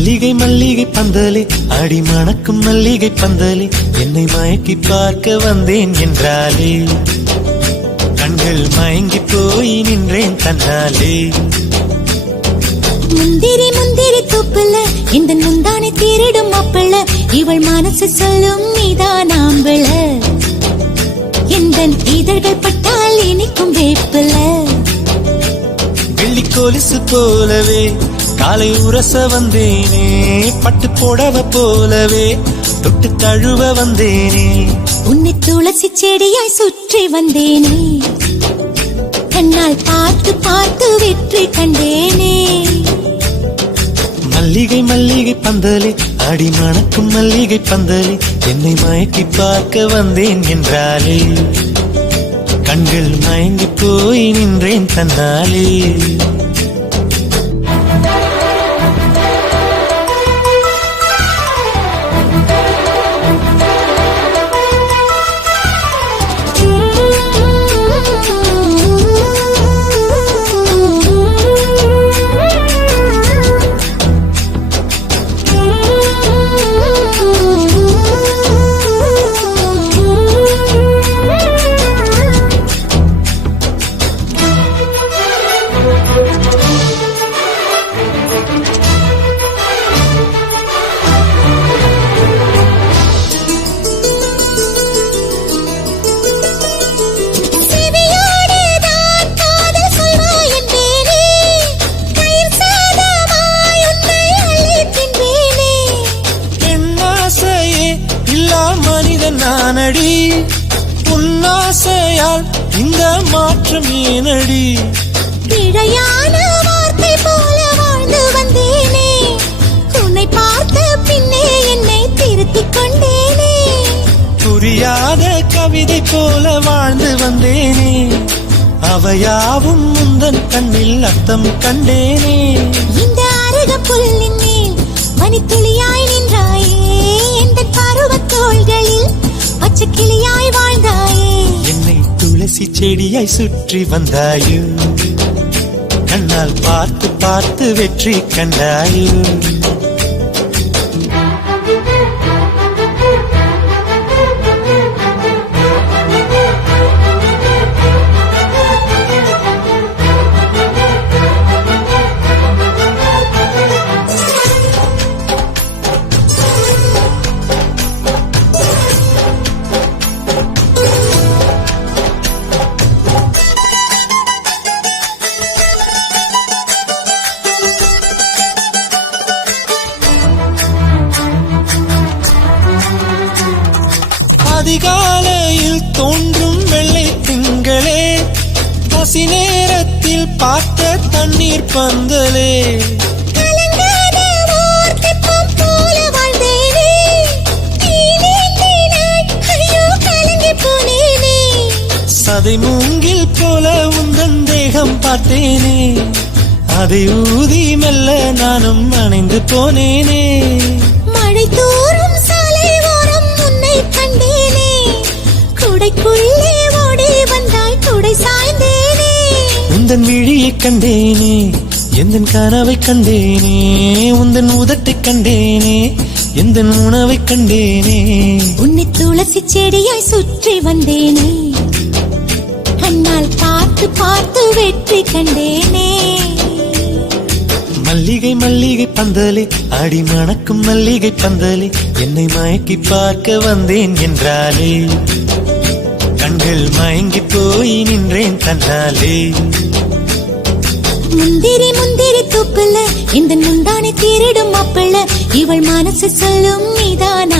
மல்லிகை மல்லிகை பந்தலே அடி மணக்கும் மல்லிகை பந்தலே என்னை மயக்கி பார்க்க வந்தேன் என்றாலே கண்கள் மயங்கி போய் நின்றேன் தன்னாலே. முந்திரி முந்திரி தூப்புல இந்த முந்தானை திருடும் மாப்பிள்ள இவள் மனசு சொல்லும் நீதான் ஆம்பள எந்த இதழ்கள் பட்டால் இனிக்கும் வேப்பில வெள்ளி கொலுசு போலவே காலை உரச வந்தேனே பட்டு போடவ போலவே தொட்டு தழுவ வந்தேனே உன்னை துளசி செடியாய் சுற்றி வந்தேனே கண்ணால் பார்த்து பார்த்து வெற்றி கண்டேனே. மல்லிகை மல்லிகை பந்தலே அடி மணக்கும் மல்லிகை பந்தலே என்னை மயக்கி பார்க்க வந்தேன் என்றாலே கண்கள் மயங்கி போய் நின்றேன் தன்னாலே. நானடி உன்னாசையால் இந்த மாற்றம் ஏனடி பிழையான வார்த்தை போல வாழ்ந்து வந்தேனே உன்னை பார்த்த பின்னே என்னை திருத்திக் கொண்டேனே புரியாத கவிதை போல வாழ்ந்து வந்தேனே அவையாவும் முந்தன் கண்ணில் அர்த்தம் கண்டேனே. இந்த அருக புல்லின் மேல் மணித்துளியாய் நின்றாயே எந்த பருவத் தோள்களில் பச்சை கிளியாய் வாழ்ந்தாயே என்னை துளசி செடியாய் சுற்றி வந்தாயோ கண்ணால் பார்த்து பார்த்து வெற்றி கண்டாயோ. அதிகாலையில் தோன்றும் வெள்ளை திங்களே பசி நேரத்தில் பார்த்த தண்ணீர் பந்தலே சதை மூங்கில் போல உந்தன் தேகம் பார்த்தேனே அதை ஊதி மெல்ல நானும் அணைந்து போனேனே. மழை தூரும் சாலை ஓரம் உன்னை கண்டேனே குடைக்குள்ளே ஓடி வந்தாய் குடை சாய்ந்தேனே உந்தன் விழியை கண்டேனே எந்தன் கனவை கண்டேனே உந்தன் உதட்டை கண்டேனே எந்தன் உணவை கண்டேனே உன்னை துளசி செடியாய் சுற்றி வந்தேனே கண்ணால் பார்த்து பார்த்து வெற்றி கண்டேனே. மல்லிகை மல்லிகை பந்தலே அடி மணக்கும் மல்லிகை பந்தலே என்னை மயக்கி பார்க்க வந்தேன் என்றாலே கண்கள் மயங்கி போய் நின்றேன் தன்னாலே. முந்திரி முந்திரி தூப்புல இந்த முந்தானை திருடும் மாப்பிள்ள இவள் மனசு சொல்லும் நீதான்